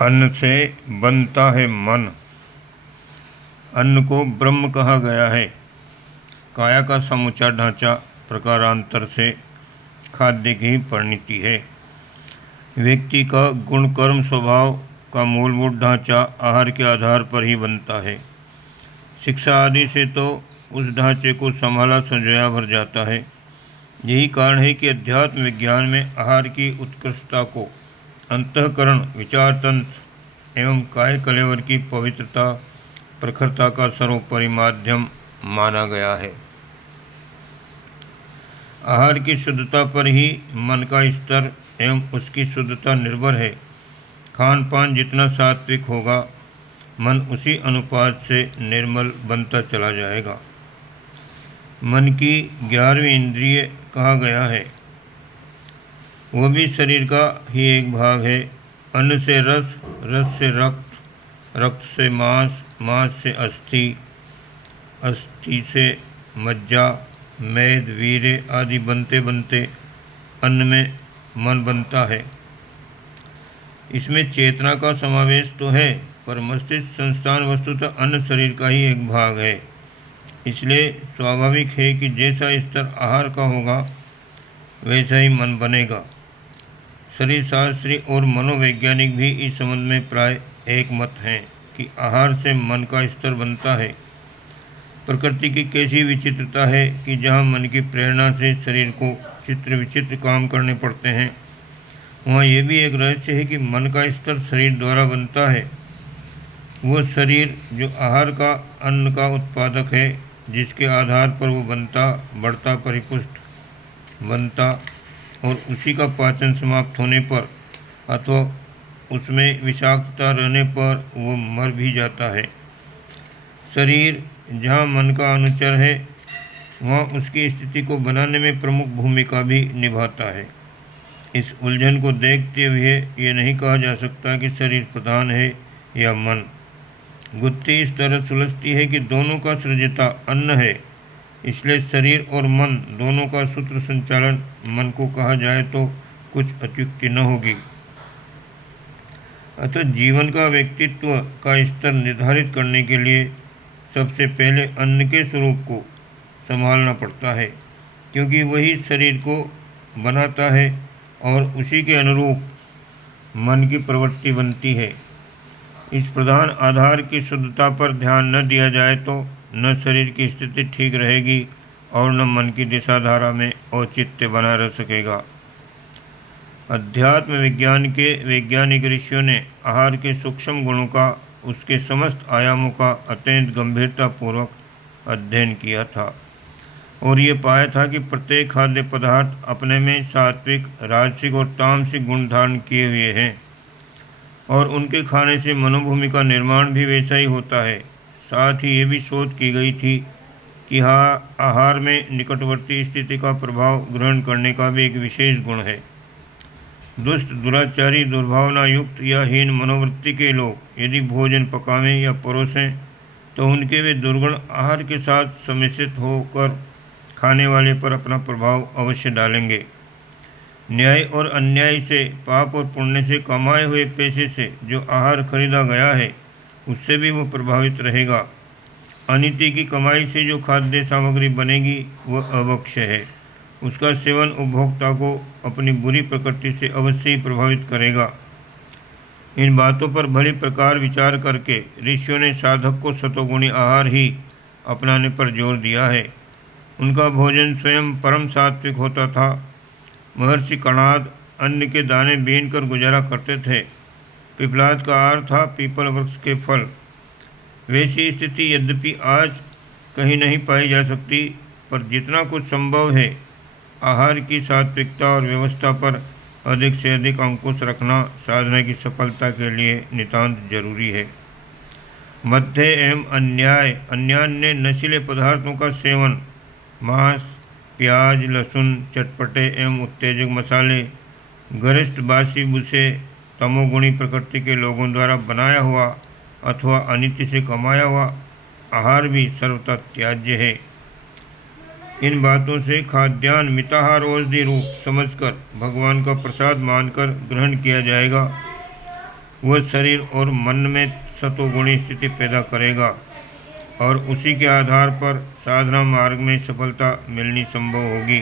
अन्न से बनता है मन। अन्न को ब्रह्म कहा गया है। काया का समूचा ढांचा प्रकारांतर से खाद्य की परिणति है। व्यक्ति का गुण कर्म स्वभाव का मूलभूत ढांचा आहार के आधार पर ही बनता है। शिक्षा आदि से तो उस ढांचे को संभाला संजोया भर जाता है। यही कारण है कि अध्यात्म विज्ञान में आहार की उत्कृष्टता को अंतःकरण, विचार तंत्र एवं काय कलेवर की पवित्रता, प्रखरता का सर्वोपरि माध्यम माना गया है। आहार की शुद्धता पर ही मन का स्तर एवं उसकी शुद्धता निर्भर है। खान पान जितना सात्विक होगा, मन उसी अनुपात से निर्मल बनता चला जाएगा। मन की 11वीं इंद्रिय कहा गया है। वह भी शरीर का ही एक भाग है। अन्न से रस, रस से रक्त, रक्त से मांस, मांस से अस्थि, अस्थि से मज्जा, मेद, वीर्य आदि बनते बनते अन्न में मन बनता है। इसमें चेतना का समावेश तो है, पर मस्तिष्क संस्थान वस्तुतः अन्न शरीर का ही एक भाग है। इसलिए स्वाभाविक है कि जैसा स्तर आहार का होगा वैसा ही मन बनेगा। शरीर शास्त्री और मनोवैज्ञानिक भी इस संबंध में प्राय एक मत हैं कि आहार से मन का स्तर बनता है। प्रकृति की कैसी विचित्रता है कि जहाँ मन की प्रेरणा से शरीर को चित्र विचित्र काम करने पड़ते हैं, वहाँ यह भी एक रहस्य है कि मन का स्तर शरीर द्वारा बनता है। वह शरीर जो आहार का, अन्न का उत्पादक है, जिसके आधार पर वो बनता, बढ़ता, परिपुष्ट बनता और उसी का पाचन समाप्त होने पर अथवा उसमें विषाक्तता रहने पर वो मर भी जाता है। शरीर जहाँ मन का अनुचर है, वहाँ उसकी स्थिति को बनाने में प्रमुख भूमिका भी निभाता है। इस उलझन को देखते हुए ये नहीं कहा जा सकता कि शरीर प्रधान है या मन। गुत्थी इस तरह सुलझती है कि दोनों का सृजता अन्न है, इसलिए शरीर और मन दोनों का सूत्र संचालन मन को कहा जाए तो कुछ अत्युक्ति न होगी। अतः जीवन का, व्यक्तित्व का स्तर निर्धारित करने के लिए सबसे पहले अन्न के स्वरूप को संभालना पड़ता है, क्योंकि वही शरीर को बनाता है और उसी के अनुरूप मन की प्रवृत्ति बनती है। इस प्रधान आधार की शुद्धता पर ध्यान न दिया जाए तो न शरीर की स्थिति ठीक रहेगी और न मन की दिशाधारा में औचित्य बना रह सकेगा। अध्यात्म विज्ञान के वैज्ञानिक ऋषियों ने आहार के सूक्ष्म गुणों का, उसके समस्त आयामों का अत्यंत गंभीरतापूर्वक अध्ययन किया था और ये पाया था कि प्रत्येक खाद्य पदार्थ अपने में सात्विक, राजसिक और तामसिक गुण धारण किए हुए हैं और उनके खाने से मनोभूमि का निर्माण भी वैसा ही होता है। साथ ही ये भी शोध की गई थी कि आहार में निकटवर्ती स्थिति का प्रभाव ग्रहण करने का भी एक विशेष गुण है। दुष्ट, दुराचारी, दुर्भावना युक्त या हीन मनोवृत्ति के लोग यदि भोजन पकावें या परोसें तो उनके वे दुर्गुण आहार के साथ सम्मिश्रित होकर खाने वाले पर अपना प्रभाव अवश्य डालेंगे। न्याय और अन्याय से, पाप और पुण्य से कमाए हुए पैसे से जो आहार खरीदा गया है, उससे भी वो प्रभावित रहेगा। अनिति की कमाई से जो खाद्य सामग्री बनेगी वह अभक्ष्य है। उसका सेवन उपभोक्ता को अपनी बुरी प्रकृति से अवश्य ही प्रभावित करेगा। इन बातों पर भली प्रकार विचार करके ऋषियों ने साधक को सतोगुणी आहार ही अपनाने पर जोर दिया है। उनका भोजन स्वयं परम सात्विक होता था। महर्षि कणाद अन्न के दाने बीन कर गुजारा करते थे। पिपलाद का आहार था पीपल वृक्ष के फल। वैसी स्थिति यद्यपि आज कहीं नहीं पाई जा सकती, पर जितना कुछ संभव है आहार की सात्विकता और व्यवस्था पर अधिक से अधिक अंकुश रखना साधना की सफलता के लिए नितांत जरूरी है। मध्य एवं अन्यान्य नशीले पदार्थों का सेवन, मांस, प्याज, लहसुन, चटपटे एवं उत्तेजक मसाले, गरिष्ठ बासी बुसे, तमोगुणी प्रकृति के लोगों द्वारा बनाया हुआ अथवा अनिति से कमाया हुआ आहार भी सर्वथा त्याज्य है। इन बातों से खाद्यान्न मिताहार औषधि रूप समझकर भगवान का प्रसाद मानकर ग्रहण किया जाएगा वह शरीर और मन में सतोगुणी स्थिति पैदा करेगा और उसी के आधार पर साधना मार्ग में सफलता मिलनी संभव होगी।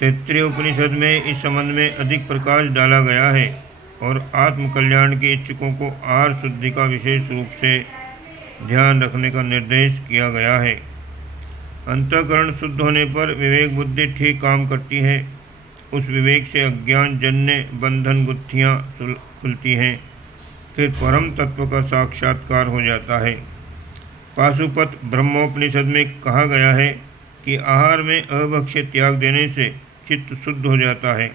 तैत्तिरीय उपनिषद में इस संबंध में अधिक प्रकाश डाला गया है और आत्मकल्याण के इच्छुकों को आहार शुद्धि का विशेष रूप से ध्यान रखने का निर्देश किया गया है। अंतःकरण शुद्ध होने पर विवेक बुद्धि ठीक काम करती है। उस विवेक से अज्ञान जन्य बंधन गुत्थियाँ खुलती हैं। फिर परम तत्व का साक्षात्कार हो जाता है। पाशुपत ब्रह्मोपनिषद में कहा गया है कि आहार में अभक्ष्य त्याग देने से चित्त शुद्ध हो जाता है।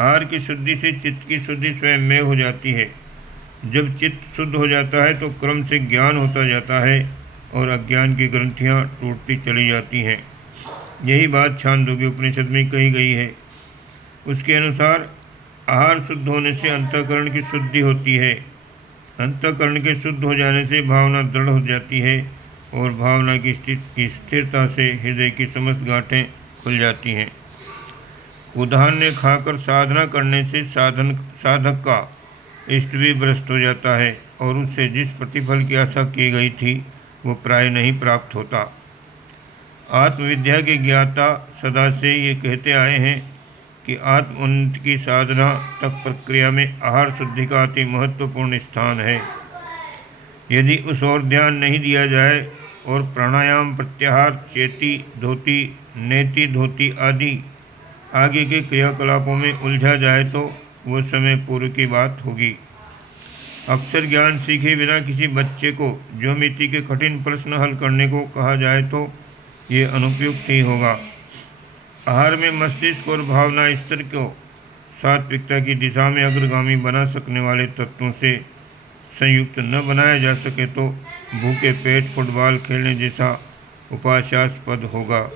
आहार की शुद्धि से चित्त की शुद्धि स्वयं में हो जाती है। जब चित्त शुद्ध हो जाता है तो क्रम से ज्ञान होता जाता है और अज्ञान की ग्रंथियाँ टूटती चली जाती हैं। यही बात छांदोग्य उपनिषद में कही गई है। उसके अनुसार आहार शुद्ध होने से अंतःकरण की शुद्धि होती है। अंतःकरण के शुद्ध हो जाने से भावना दृढ़ हो जाती है और भावना की स्थिरता से हृदय की समस्त गांठें खुल जाती हैं। उदाहरण खाकर साधना करने से साधक का इष्ट भी भ्रष्ट हो जाता है और उससे जिस प्रतिफल की आशा की गई थी वो प्राय नहीं प्राप्त होता। आत्मविद्या के ज्ञाता सदा से ये कहते आए हैं कि आत्मोन्नति की साधना तक प्रक्रिया में आहार शुद्धि का अति महत्वपूर्ण स्थान है। यदि उस ओर ध्यान नहीं दिया जाए और प्राणायाम, प्रत्याहार, चेती धोती, नेति धोती आदि आगे के क्रियाकलापों में उलझा जाए तो वह समय पूर्व की बात होगी। अक्सर ज्ञान सीखे बिना किसी बच्चे को ज्योमेट्री के कठिन प्रश्न हल करने को कहा जाए तो ये अनुपयुक्त ही होगा। आहार में मस्तिष्क और भावना स्तर को सात्विकता की दिशा में अग्रगामी बना सकने वाले तत्वों से संयुक्त न बनाया जा सके तो भूखे पेट फुटबॉल खेलने जैसा उपास्यास्पद होगा।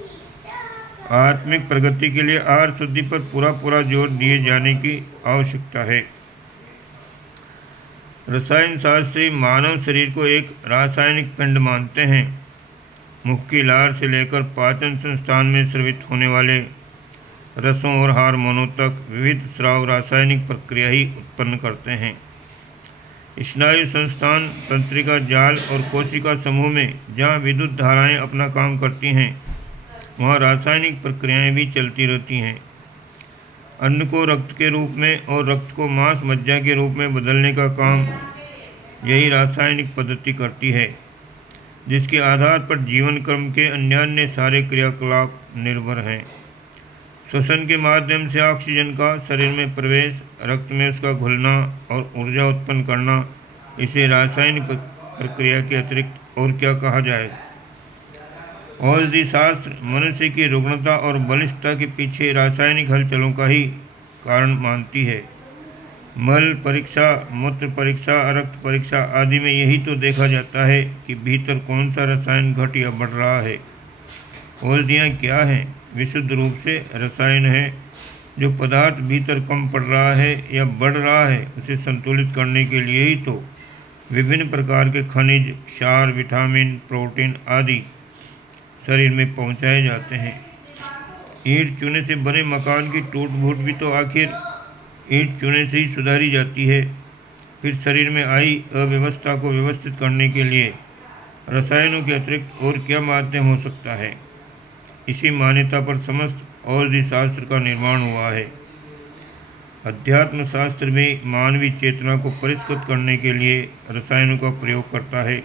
आत्मिक प्रगति के लिए आहार शुद्धि पर पूरा जोर दिए जाने की आवश्यकता है। रसायन शास्त्री मानव शरीर को एक रासायनिक पिंड मानते हैं। मुख की लार से लेकर पाचन संस्थान में स्रावित होने वाले रसों और हार्मोनों तक विविध स्राव रासायनिक प्रक्रिया ही उत्पन्न करते हैं। स्नायु संस्थान, तंत्रिका जाल और कोशिका समूह में जहाँ विद्युत धाराएं अपना काम करती हैं वहाँ रासायनिक प्रक्रियाएं भी चलती रहती हैं। अन्न को रक्त के रूप में और रक्त को मांस मज्जा के रूप में बदलने का काम यही रासायनिक पद्धति करती है, जिसके आधार पर जीवन क्रम के अन्यान्य सारे क्रियाकलाप निर्भर हैं। श्वसन के माध्यम से ऑक्सीजन का शरीर में प्रवेश, रक्त में उसका घुलना और ऊर्जा उत्पन्न करना, इसे रासायनिक प्रक्रिया के अतिरिक्त और क्या कहा जाए। औषधि शास्त्र मनुष्य की रुग्णता और बलिष्ठता के पीछे रासायनिक हलचलों का ही कारण मानती है। मल परीक्षा, मूत्र परीक्षा, रक्त परीक्षा आदि में यही तो देखा जाता है कि भीतर कौन सा रसायन घट या बढ़ रहा है। औषधियाँ क्या हैं? विशुद्ध रूप से रसायन है। जो पदार्थ भीतर कम पड़ रहा है या बढ़ रहा है उसे संतुलित करने के लिए ही तो विभिन्न प्रकार के खनिज, क्षार, विटामिन, प्रोटीन आदि शरीर में पहुंचाए जाते हैं। ईंट चूने से बने मकान की टूट फूट भी तो आखिर ईंट चूने से ही सुधारी जाती है। फिर शरीर में आई अव्यवस्था को व्यवस्थित करने के लिए रसायनों के अतिरिक्त और क्या माध्यम हो सकता है। इसी मान्यता पर समस्त औषधि शास्त्र का निर्माण हुआ है। अध्यात्म शास्त्र भी मानवीय चेतना को परिष्कृत करने के लिए रसायनों का प्रयोग करता है।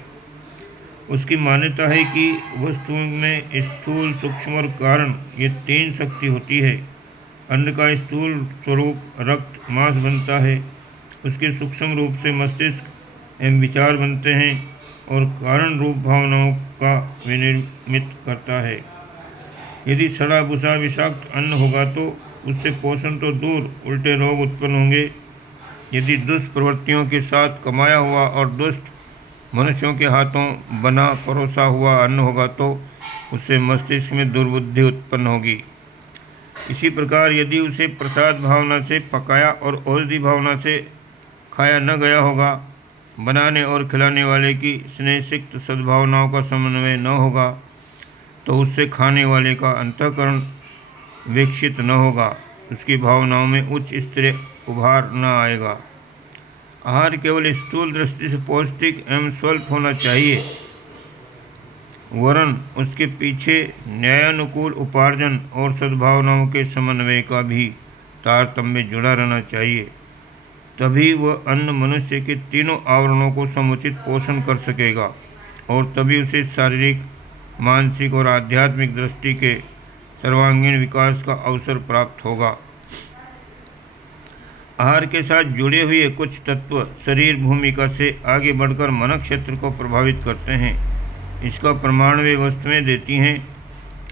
उसकी मान्यता है कि वस्तुओं में स्थूल, सूक्ष्म और कारण ये तीन शक्ति होती है। अन्न का स्थूल स्वरूप रक्त, मांस बनता है। उसके सूक्ष्म रूप से मस्तिष्क एवं विचार बनते हैं और कारण रूप भावनाओं का विनिर्मित करता है। यदि सड़ा भूसा विषाक्त अन्न होगा तो उससे पोषण तो दूर उल्टे रोग उत्पन्न होंगे। यदि दुष्प्रवृत्तियों के साथ कमाया हुआ और दुष्ट मनुष्यों के हाथों बना परोसा हुआ अन्न होगा तो उससे मस्तिष्क में दुर्बुद्धि उत्पन्न होगी। इसी प्रकार यदि उसे प्रसाद भावना से पकाया और औषधि भावना से खाया न गया होगा, बनाने और खिलाने वाले की स्नेहसिक्त सद्भावनाओं का समन्वय न होगा, तो उससे खाने वाले का अंतःकरण विकसित न होगा, उसकी भावनाओं में उच्च स्तर उभार न आएगा। आहार केवल स्थूल दृष्टि से पौष्टिक एवं स्वल्प होना चाहिए, वरन उसके पीछे न्यायानुकूल उपार्जन और सद्भावनाओं के समन्वय का भी तारतम्य जुड़ा रहना चाहिए। तभी वह अन्न मनुष्य के तीनों आवरणों को समुचित पोषण कर सकेगा और तभी उसे शारीरिक, मानसिक और आध्यात्मिक दृष्टि के सर्वांगीण विकास का अवसर प्राप्त होगा। आहार के साथ जुड़े हुए कुछ तत्व शरीर भूमिका से आगे बढ़कर मन क्षेत्र को प्रभावित करते हैं। इसका प्रमाण वे वस्तुएं देती हैं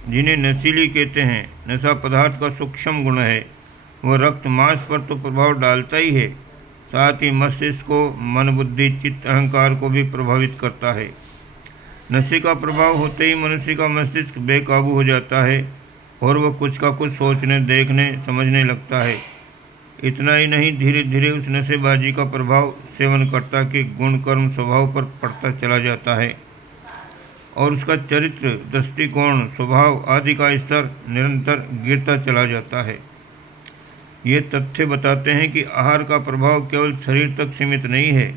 जिन्हें नशीली कहते हैं। नशा पदार्थ का सूक्ष्म गुण है, वह रक्त मांस पर तो प्रभाव डालता ही है, साथ ही मस्तिष्क को, मन, बुद्धि, चित्त, अहंकार को भी प्रभावित करता है। नशे का प्रभाव होते ही मनुष्य का मस्तिष्क बेकाबू हो जाता है और वह कुछ का कुछ सोचने, देखने, समझने लगता है। इतना ही नहीं, धीरे धीरे उस नशेबाजी का प्रभाव सेवनकर्ता के गुण, कर्म, स्वभाव पर पड़ता चला जाता है और उसका चरित्र, दृष्टिकोण, स्वभाव आदि का स्तर निरंतर गिरता चला जाता है। ये तथ्य बताते हैं कि आहार का प्रभाव केवल शरीर तक सीमित नहीं है।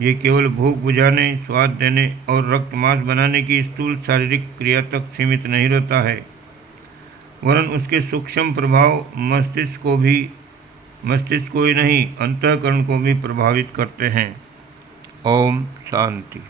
ये केवल भूख बुझाने, स्वाद देने और रक्त मांस बनाने की स्थूल शारीरिक क्रिया तक सीमित नहीं रहता है, वरन उसके सूक्ष्म प्रभाव मस्तिष्क को ही नहीं, अंतःकरण को भी प्रभावित करते हैं। ओम शांति।